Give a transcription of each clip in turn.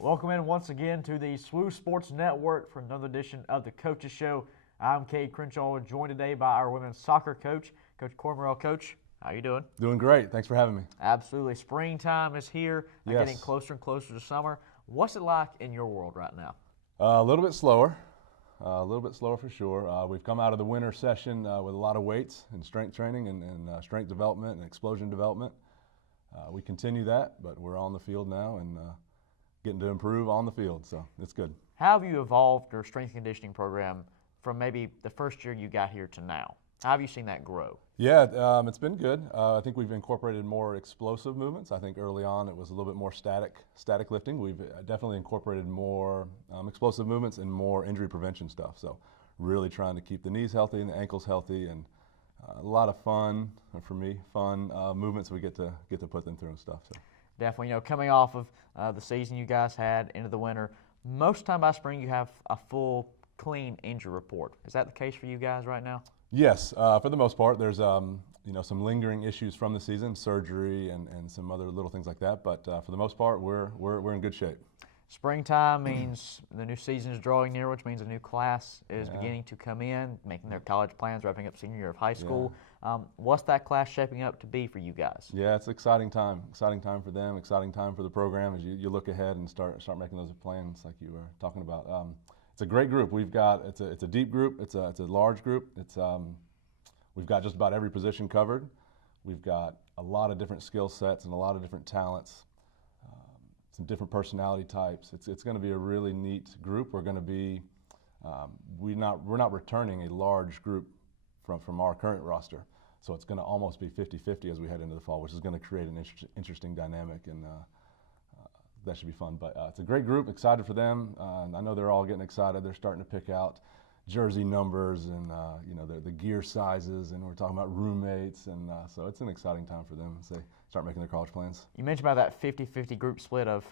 Welcome in once again to the SWU Sports Network for another edition of the Coaches Show. I'm Cade Crenshaw, joined today by our women's soccer coach, Coach Cormorell. Coach, how you doing? Doing great. Thanks for having me. Absolutely. Springtime is here. Yes. Getting closer and closer to summer. What's it like in your world right now? A little bit slower. For sure. We've come out of the winter session with a lot of weights and strength training and strength development and explosion development. We continue that, but we're on the field now and getting to improve on the field, so it's good. How have you evolved your strength and conditioning program from maybe the first year you got here to now? How have you seen that grow? Yeah, it's been good. I think we've incorporated more explosive movements. I think early on it was a little bit more static lifting. We've definitely incorporated more explosive movements and more injury prevention stuff. So really trying to keep the knees healthy and the ankles healthy, and a lot of fun, for me, movements we get to put them through and stuff. So. Definitely, coming off of the season you guys had into the winter, most time by spring you have a full, clean injury report. Is that the case for you guys right now? Yes, for the most part. There's some lingering issues from the season, surgery and some other little things like that. But for the most part, we're in good shape. Springtime means the new season is drawing near, which means a new class is beginning to come in, making their college plans, wrapping up senior year of high school. Yeah. What's that class shaping up to be for you guys? Yeah, it's an exciting time. Exciting time for them, exciting time for the program as you look ahead and start making those plans like you were talking about. It's a great group. It's a deep group. It's a large group. We've got just about every position covered. We've got a lot of different skill sets and a lot of different talents. Some different personality types. It's going to be a really neat group. We're going to be we're not returning a large group from our current roster, so it's going to almost be 50-50 as we head into the fall, which is going to create an interesting dynamic, and that should be fun. But it's a great group. Excited for them. I know they're all getting excited. They're starting to pick out jersey numbers and the gear sizes, and we're talking about roommates, and so it's an exciting time for them as they start making their college plans. You mentioned about that 50-50 group split of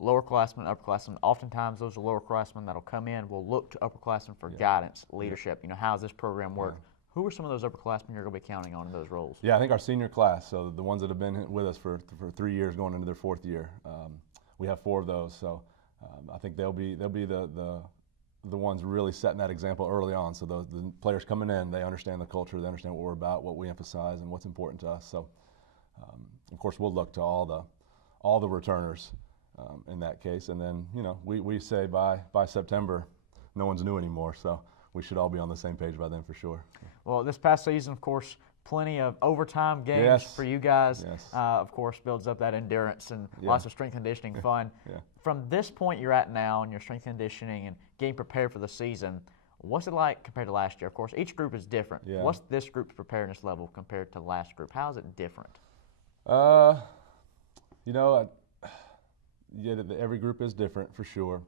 lowerclassmen and upperclassmen. Oftentimes those are lowerclassmen that'll come in, will look to upperclassmen for guidance, leadership. How does this program work? Yeah. Who are some of those upperclassmen you're going to be counting on in those roles? Yeah, I think our senior class, so the ones that have been with us for 3 years going into their 4th year. We have 4 of those, so I think they'll be the ones really setting that example early on. So the players coming in, they understand the culture, they understand what we're about, what we emphasize, and what's important to us. So of course we'll look to all the returners in that case, and then we say by September no one's new anymore, so we should all be on the same page by then for sure. Well, this past season, of course, plenty of overtime games for you guys. Yes. Of course, builds up that endurance and lots of strength conditioning fun. Yeah. From this point you're at now in your strength conditioning and getting prepared for the season, what's it like compared to last year? Of course, each group is different. Yeah. What's this group's preparedness level compared to last group? How is it different? Every group is different for sure.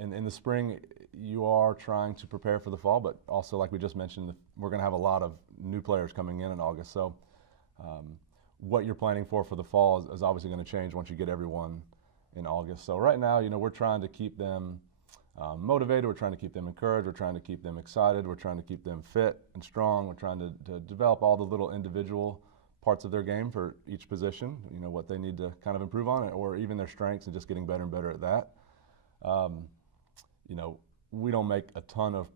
In the spring, you are trying to prepare for the fall, but also, like we just mentioned, we're going to have a lot of new players coming in August. So what you're planning for the fall is obviously going to change once you get everyone in August. So right now, we're trying to keep them motivated. We're trying to keep them encouraged. We're trying to keep them excited. We're trying to keep them fit and strong. We're trying to develop all the little individual parts of their game for each position, what they need to kind of improve on it, or even their strengths, and just getting better and better at that. We don't make a ton of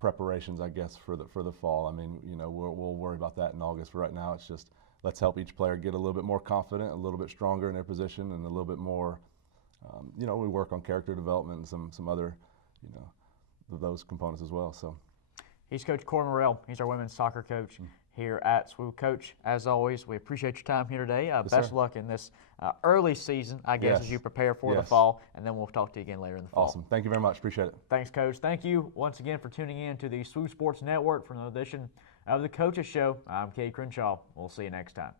preparations, I guess, for the fall. I mean, we'll worry about that in August. For right now, it's just let's help each player get a little bit more confident, a little bit stronger in their position, and a little bit more, we work on character development and some other, those components as well. So, he's Coach Cormorell. He's our women's soccer coach here at SWU. Coach, as always, we appreciate your time here today. Best of luck in this early season, I guess, as you prepare for the fall, and then we'll talk to you again later in the fall. Awesome. Thank you very much. Appreciate it. Thanks, Coach. Thank you once again for tuning in to the SWU Sports Network for another edition of the Coaches Show. I'm Cade Crenshaw. We'll see you next time.